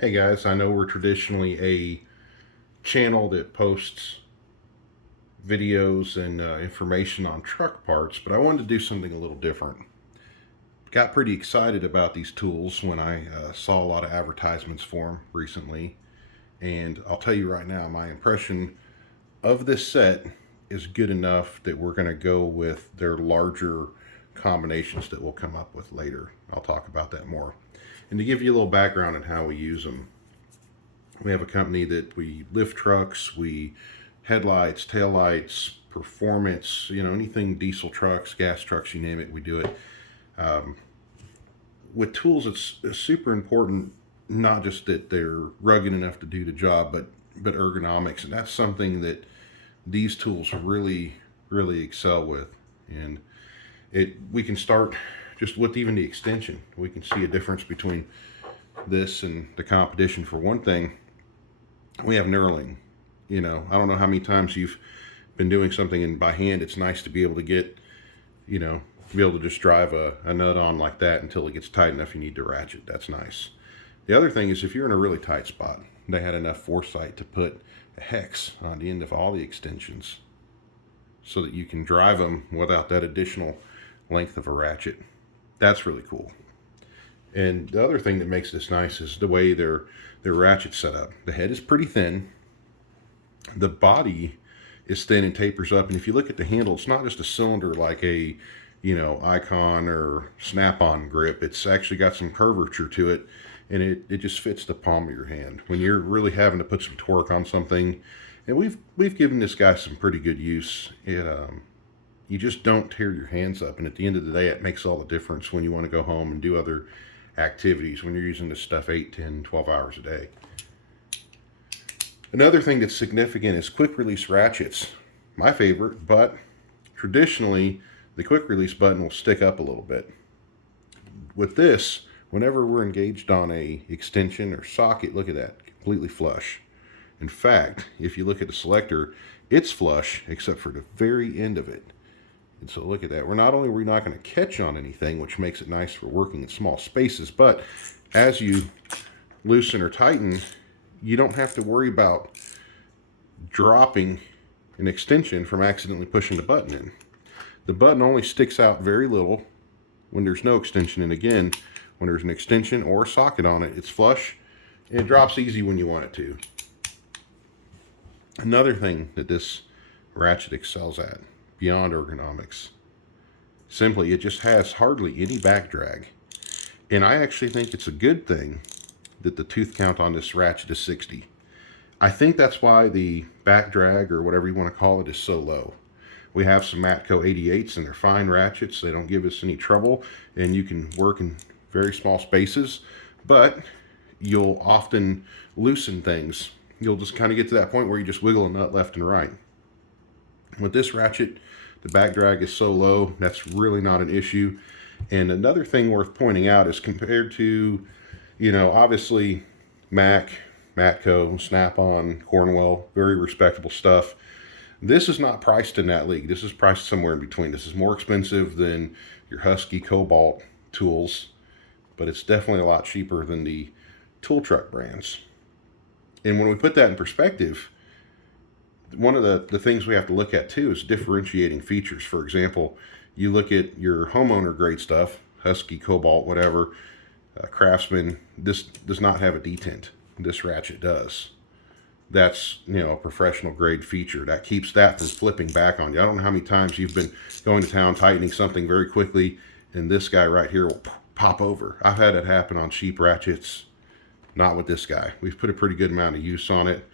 Hey guys, I know we're traditionally a channel that posts videos and information on truck parts, but I wanted to do something a little different. Got pretty excited about these tools when I saw a lot of advertisements for them recently, and I'll tell you right now, my impression of this set is good enough that we're going to go with their larger combinations that we'll come up with later. I'll talk about that more. And to give you a little background on how we use them, we have a company that we lift trucks, we headlights, taillights, performance, anything diesel trucks, gas trucks, you name it, we do it. Um, with tools, it's super important, not just that they're rugged enough to do the job, but ergonomics, and that's something that these tools really excel with. And we can start just with even the extension. We can see a difference between this and the competition. For one thing, we have knurling. I don't know how many times you've been doing something and by hand it's nice to be able to get, be able to just drive a nut on like that until it gets tight enough you need to ratchet. That's nice. The other thing is if you're in a really tight spot, they had enough foresight to put a hex on the end of all the extensions so that you can drive them without that additional length of a ratchet. That's really cool. And the other thing that makes this nice is the way their ratchet's set up. The head is pretty thin. The body is thin and tapers up. And if you look at the handle, it's not just a cylinder like a, Icon or Snap-on grip. It's actually got some curvature to it, and it just fits the palm of your hand. When you're really having to put some torque on something, and we've given this guy some pretty good use. You just don't tear your hands up, and at the end of the day, it makes all the difference when you want to go home and do other activities when you're using this stuff 8, 10, 12 hours a day. Another thing that's significant is quick release ratchets. My favorite, but traditionally the quick release button will stick up a little bit. With this, whenever we're engaged on a extension or socket, look at that, completely flush. In fact, if you look at the selector, it's flush except for the very end of it. And so look at that. We're not going to catch on anything, which makes it nice for working in small spaces, but as you loosen or tighten, you don't have to worry about dropping an extension from accidentally pushing the button in. The button only sticks out very little when there's no extension, and again, when there's an extension or a socket on it, it's flush, and it drops easy when you want it to. Another thing that this ratchet excels at, beyond ergonomics, simply, it just has hardly any back drag. And I actually think it's a good thing that the tooth count on this ratchet is 60. I think that's why the back drag, or whatever you want to call it, is so low. We have some Matco 88s, and they're fine ratchets. They don't give us any trouble, and you can work in very small spaces, but you'll often loosen things. You'll just kind of get to that point where you just wiggle a nut left and right. With this ratchet, the back drag is so low, that's really not an issue. And another thing worth pointing out is compared to, obviously Matco, Snap-on, Cornwell, very respectable stuff. This is not priced in that league. This is priced somewhere in between. This is more expensive than your Husky Cobalt tools, but it's definitely a lot cheaper than the tool truck brands. And when we put that in perspective, one of the things we have to look at too is differentiating features. For example, you look at your homeowner grade stuff, Husky, Cobalt, whatever, Craftsman, this does not have a detent. This ratchet does. That's, a professional grade feature. That keeps that from flipping back on you. I don't know how many times you've been going to town tightening something very quickly and this guy right here will pop over. I've had it happen on cheap ratchets. Not with this guy. We've put a pretty good amount of use on it.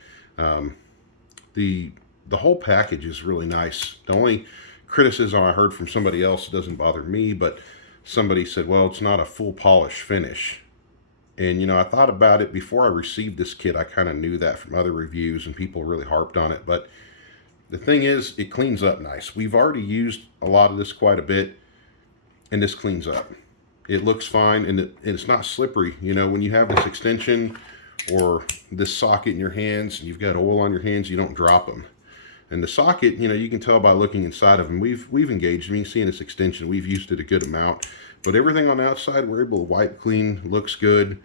The whole package is really nice. The only criticism I heard from somebody else, it doesn't bother me, but somebody said, well, it's not a full polish finish. And, I thought about it before I received this kit. I kind of knew that from other reviews, and people really harped on it. But the thing is, it cleans up nice. We've already used a lot of this quite a bit, and this cleans up. It looks fine, and it's not slippery. When you have this extension or this socket in your hands, and you've got oil on your hands, you don't drop them. And the socket, you can tell by looking inside of them. We've engaged them. You can see in this extension, we've used it a good amount. But everything on the outside, we're able to wipe clean, looks good.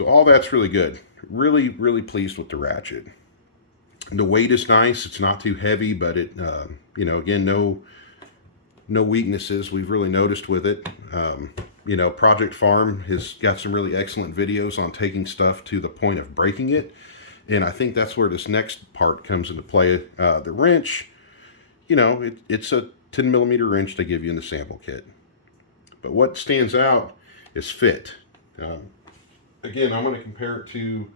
So all that's really good. Really, really pleased with the Ratchet. The weight is nice. It's not too heavy, but it, you know, again, no weaknesses we've really noticed with it. You know, Project Farm has got some really excellent videos on taking stuff to the point of breaking it. And I think that's where this next part comes into play. The wrench, you know, it's a 10 millimeter wrench they give you in the sample kit. But what stands out is fit. Again, I'm going to compare it to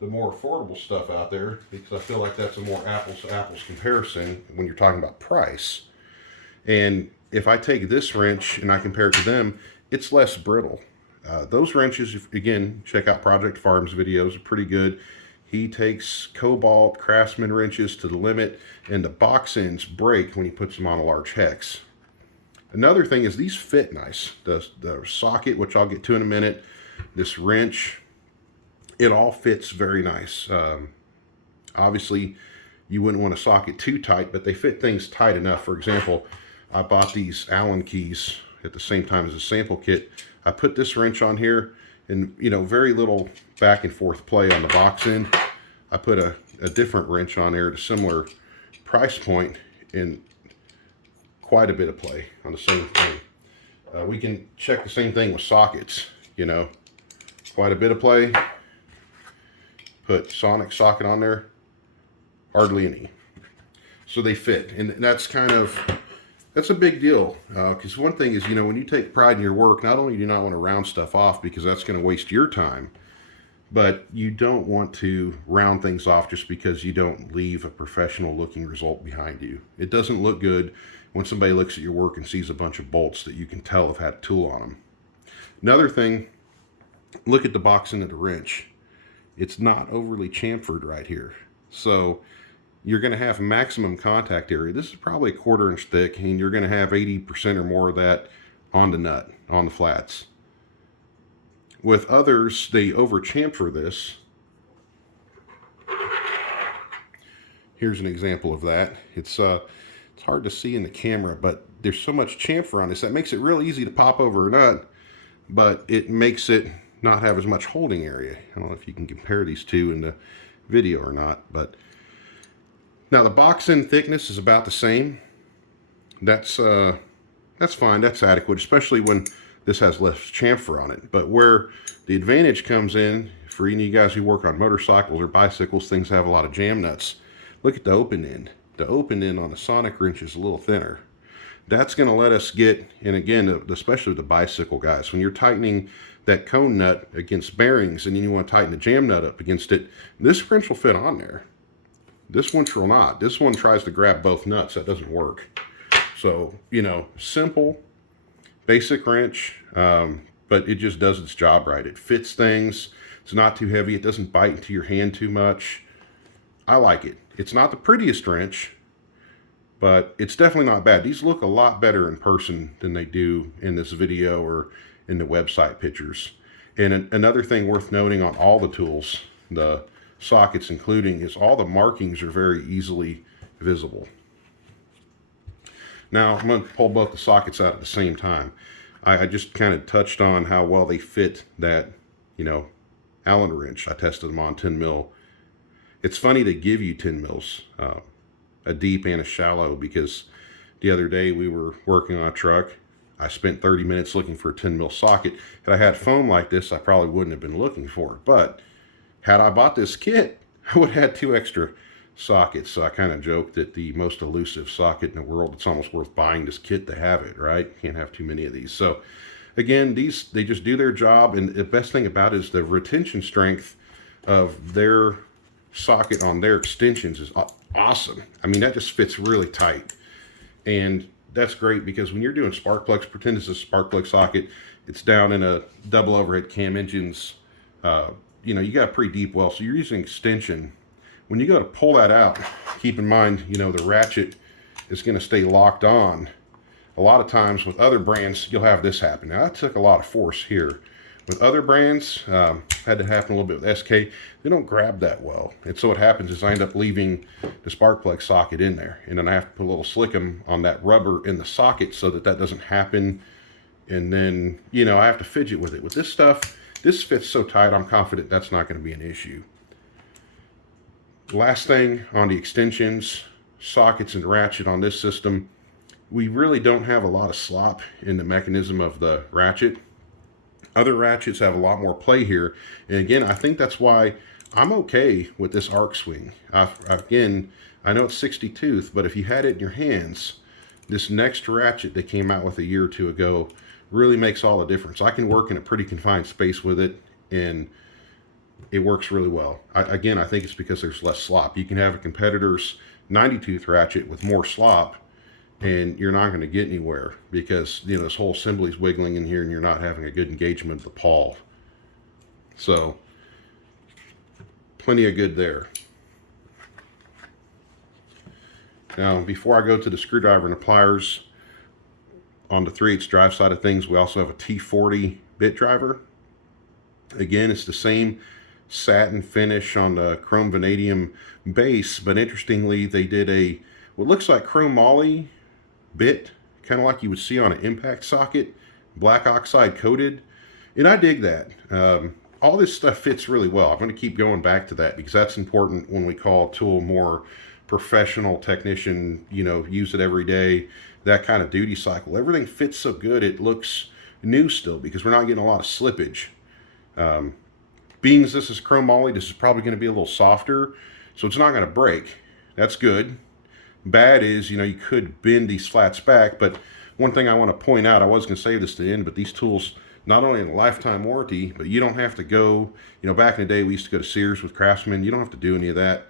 the more affordable stuff out there because I feel like that's a more apples to apples comparison when you're talking about price. And if I take this wrench and I compare it to them, it's less brittle. Those wrenches, again, check out Project Farm's videos, are pretty good. He takes Cobalt Craftsman wrenches to the limit, and the box ends break when he puts them on a large hex. Another thing is these fit nice. The socket, which I'll get to in a minute, this wrench, it all fits very nice. Obviously, you wouldn't want to socket too tight, but they fit things tight enough. For example, I bought these Allen keys at the same time as a sample kit. I put this wrench on here, and you know, very little back and forth play on the box end. I put a different wrench on there at a similar price point, and quite a bit of play on the same thing. We can check the same thing with sockets, you know, quite a bit of play. Put Sonic socket on there, hardly any. So they fit, and that's a big deal. Because one thing is, you know, when you take pride in your work, not only do you not want to round stuff off because that's going to waste your time, but you don't want to round things off just because you don't leave a professional looking result behind you. It doesn't look good when somebody looks at your work and sees a bunch of bolts that you can tell have had a tool on them. Another thing, look at the box end of the wrench. It's not overly chamfered right here. So you're going to have maximum contact area. This is probably a 1/4 inch thick, and you're going to have 80% or more of that on the nut, on the flats. With others, they over chamfer this. Here's an example of that. It's hard to see in the camera, but there's so much chamfer on this that makes it real easy to pop over a nut, but it makes it not have as much holding area. I don't know if you can compare these two in the video or not, but now the box end thickness is about the same. That's fine, that's adequate, especially when this has less chamfer on it. But where the advantage comes in, for any of you guys who work on motorcycles or bicycles, things have a lot of jam nuts. Look at the open end. The open end on the Sonic wrench is a little thinner. That's going to let us get, and again, especially the bicycle guys, when you're tightening that cone nut against bearings and then you want to tighten the jam nut up against it, this wrench will fit on there. This one will not. This one tries to grab both nuts. That doesn't work. So, you know, simple, basic wrench, but it just does its job right. It fits things. It's not too heavy. It doesn't bite into your hand too much. I like it. It's not the prettiest wrench, but it's definitely not bad. These look a lot better in person than they do in this video or in the website pictures. And another thing worth noting on all the tools, the sockets including, is all the markings are very easily visible. Now I'm going to pull both the sockets out at the same time. I just kind of touched on how well they fit that, you know, Allen wrench. I tested them on 10 mil. It's funny they give you 10 mils, a deep and a shallow, because the other day we were working on a truck. I spent 30 minutes looking for a 10 mil socket. Had I had foam like this, I probably wouldn't have been looking for it. But had I bought this kit, I would have had 2 extra sockets. So I kind of joked that the most elusive socket in the world, it's almost worth buying this kit to have it, right? Can't have too many of these. So again, these, they just do their job. And the best thing about it is the retention strength of their socket on their extensions is awesome. I mean, that just fits really tight. And that's great because when you're doing spark plugs, pretend it's a spark plug socket, it's down in a double overhead cam engines, you know, you got a pretty deep well, so you're using extension. When you go to pull that out, keep in mind, you know, the ratchet is going to stay locked on. A lot of times with other brands, you'll have this happen. Now, that took a lot of force here. With other brands, had to happen a little bit with SK, they don't grab that well. And so what happens is I end up leaving the spark plug socket in there. And then I have to put a little slickum on that rubber in the socket so that that doesn't happen. And then, you know, I have to fidget with it. With this stuff, This fits so tight, I'm confident that's not going to be an issue. Last thing on the extensions, sockets, and ratchet on this system, we really don't have a lot of slop in the mechanism of the ratchet. Other ratchets have a lot more play here. And again, I think that's why I'm okay with this arc swing. Again, I know it's 60 tooth, but if you had it in your hands, this next ratchet they came out with a year or two ago really makes all the difference. I can work in a pretty confined space with it, and it works really well. Again, I think it's because there's less slop. You can have a competitor's 90 tooth ratchet with more slop, and you're not going to get anywhere because, you know, this whole assembly's wiggling in here and you're not having a good engagement of the pawl. So, plenty of good there. Now, before I go to the screwdriver and the pliers, on the 3/8 drive side of things, we also have a T40 bit driver. Again, it's the same satin finish on the chrome vanadium base, but interestingly, they did a what looks like chrome moly bit, kind of like you would see on an impact socket, black oxide coated, and I dig that. All this stuff fits really well. I'm going to keep going back to that because that's important when we call a tool more professional technician, you know, use it every day, that kind of duty cycle. Everything fits so good, it looks new still because we're not getting a lot of slippage. Being as this is chrome moly, this is probably going to be a little softer, so it's not going to break. That's good. Bad is, you know, you could bend these flats back, but one thing I want to point out, I was going to save this to the end, but these tools, not only in a lifetime warranty, but you don't have to go, you know, back in the day, we used to go to Sears with Craftsman. You don't have to do any of that.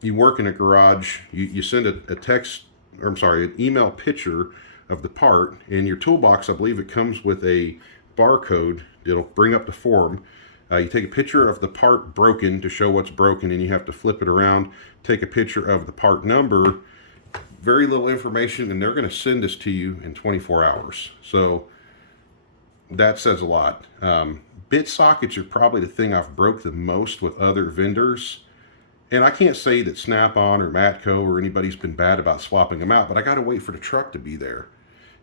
You work in a garage, you send a text, or I'm sorry, an email picture of the part, and your toolbox, I believe it comes with a barcode. It'll bring up the form. You take a picture of the part broken to show what's broken, and you have to flip it around, take a picture of the part number, very little information, and they're going to send this to you in 24 hours. So that says a lot. Bit sockets are probably the thing I've broke the most with other vendors. And I can't say that Snap-on or Matco or anybody's been bad about swapping them out, but I got to wait for the truck to be there.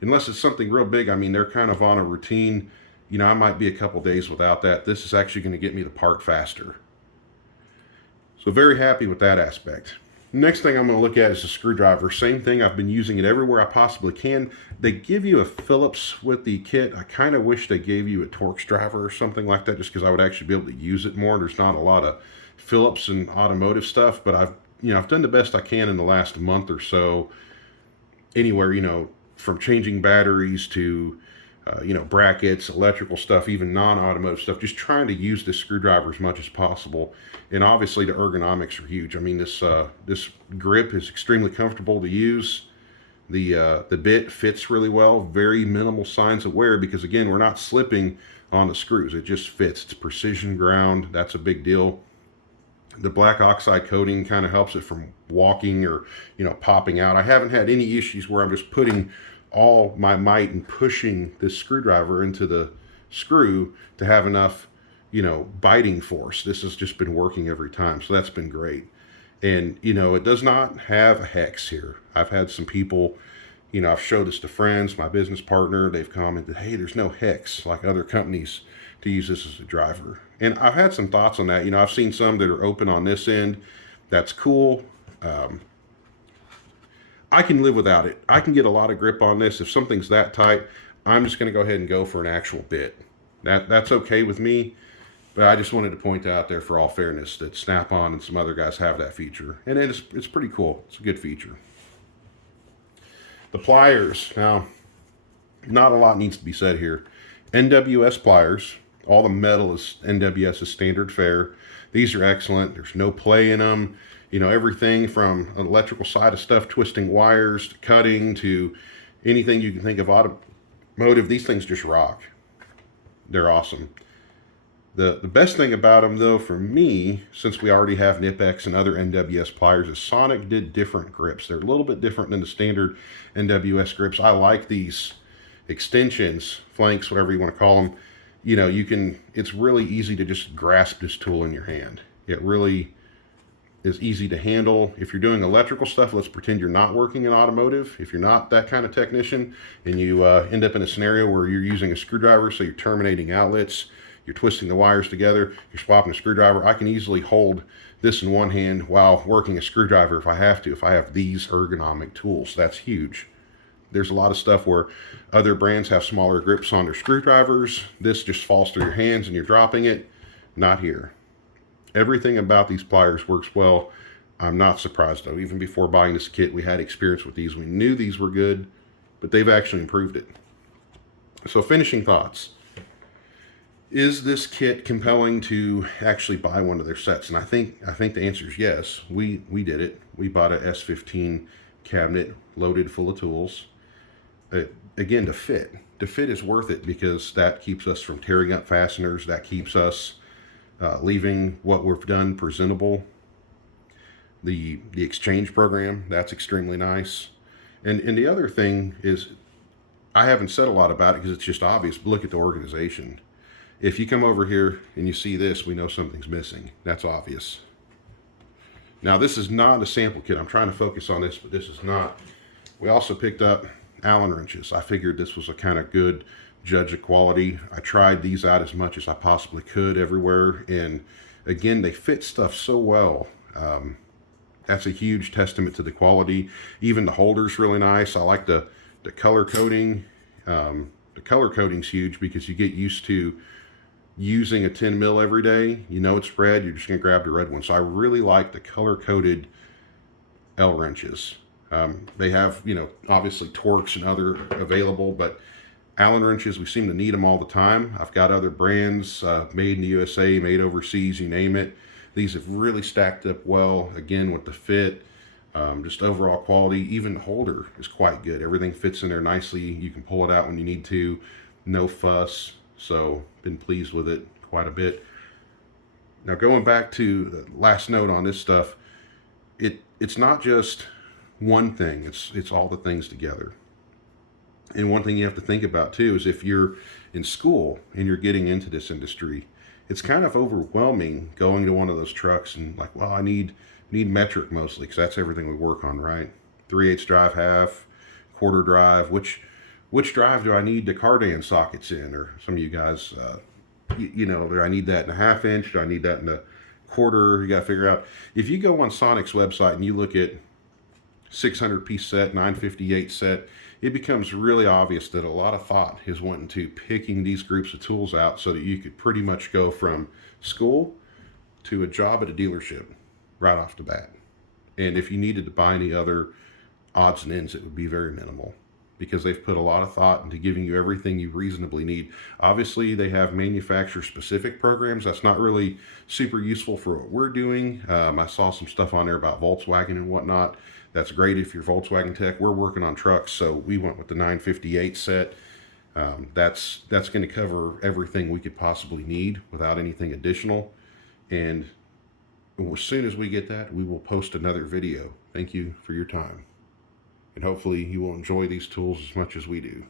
Unless it's something real big, I mean, they're kind of on a routine. You know, I might be a couple days without that. This is actually going to get me the part faster. So very happy with that aspect. Next thing I'm going to look at is the screwdriver. Same thing, I've been using it everywhere I possibly can. They give you a Phillips with the kit. I kind of wish they gave you a Torx driver or something like that, just because I would actually be able to use it more. There's not a lot of Phillips and automotive stuff, but I've done the best I can in the last month or so. Anywhere, you know, from changing batteries to brackets, electrical stuff, even non-automotive stuff, just trying to use this screwdriver as much as possible. And obviously the ergonomics are huge. I mean, this grip is extremely comfortable to use. The bit fits really well, very minimal signs of wear because, again, we're not slipping on the screws. It just fits. It's precision ground. That's a big deal. The black oxide coating kind of helps it from walking or, popping out. I haven't had any issues where I'm just putting all my might and pushing this screwdriver into the screw to have enough, biting force. This has just been working every time. So that's been great. And, it does not have a hex here. I've had some people, I've showed this to friends, my business partner, they've commented, hey, there's no hex like other companies to use this as a driver. And I've had some thoughts on that. I've seen some that are open on this end. That's cool. I can live without it. I can get a lot of grip on this. If something's that tight, I'm just going to go ahead and go for an actual bit. That's okay with me. But I just wanted to point out there, for all fairness, that Snap-on and some other guys have that feature. And it's pretty cool. It's a good feature. The pliers. Now, not a lot needs to be said here. NWS pliers. All the metal is NWS is standard fare. These are excellent. There's no play in them. Everything from an electrical side of stuff, twisting wires, to cutting, to anything you can think of automotive. These things just rock. They're awesome. The best thing about them, though, for me, since we already have Nipex and other NWS pliers, is Sonic did different grips. They're a little bit different than the standard NWS grips. I like these extensions, flanks, whatever you want to call them. It's really easy to just grasp this tool in your hand. It really, is easy to handle. If you're doing electrical stuff, let's pretend you're not working in automotive. If you're not that kind of technician and you end up in a scenario where you're using a screwdriver, so you're terminating outlets, you're twisting the wires together, you're swapping a screwdriver, I can easily hold this in one hand while working a screwdriver if I have to, if I have these ergonomic tools. That's huge. There's a lot of stuff where other brands have smaller grips on their screwdrivers. This just falls through your hands and you're dropping it. Not here. Everything about these pliers works well. I'm not surprised though. Even before buying this kit, we had experience with these. We knew these were good, but they've actually improved it. So finishing thoughts. Is this kit compelling to actually buy one of their sets? And I think the answer is yes. We did it. We bought a S15 cabinet loaded full of tools. Again, to fit is worth it because that keeps us from tearing up fasteners. That keeps us leaving what we've done presentable. The exchange program, that's extremely nice. And the other thing is, I haven't said a lot about it because it's just obvious, but look at the organization. If you come over here and you see this, we know something's missing. That's obvious. Now, this is not a sample kit. I'm trying to focus on this, but this is not. We also picked up Allen wrenches. I figured this was a kind of good judge of quality. I tried these out as much as I possibly could everywhere, and again, they fit stuff so well. That's a huge testament to the quality. Even the holder's really nice. I like the color coding. The color coding's huge because you get used to using a 10 mil every day. You know it's red, you're just gonna grab the red one. So I really like the color coded L wrenches. They have, obviously Torx and other available, but Allen wrenches, we seem to need them all the time. I've got other brands, made in the USA, made overseas, you name it. These have really stacked up well, again, with the fit, just overall quality. Even the holder is quite good. Everything fits in there nicely. You can pull it out when you need to, no fuss. So, been pleased with it quite a bit. Now, going back to the last note on this stuff, it's not just one thing, it's all the things together. And one thing you have to think about too is if you're in school and you're getting into this industry, it's kind of overwhelming going to one of those trucks and like, well, I need metric mostly because that's everything we work on, right? 3/8 drive, half, quarter drive. Which drive do I need the cardan sockets in? Or some of you guys, do I need that in a 1/2 inch? Do I need that in a quarter? You got to figure out. If you go on Sonic's website and you look at 600 piece set, 958 set, it becomes really obvious that a lot of thought has went into picking these groups of tools out so that you could pretty much go from school to a job at a dealership right off the bat. And if you needed to buy any other odds and ends, it would be very minimal because they've put a lot of thought into giving you everything you reasonably need. Obviously, they have manufacturer-specific programs. That's not really super useful for what we're doing. I saw some stuff on there about Volkswagen and whatnot. That's great if you're Volkswagen tech. We're working on trucks, so we went with the 958 set. That's going to cover everything we could possibly need without anything additional. And as soon as we get that, we will post another video. Thank you for your time. And hopefully you will enjoy these tools as much as we do.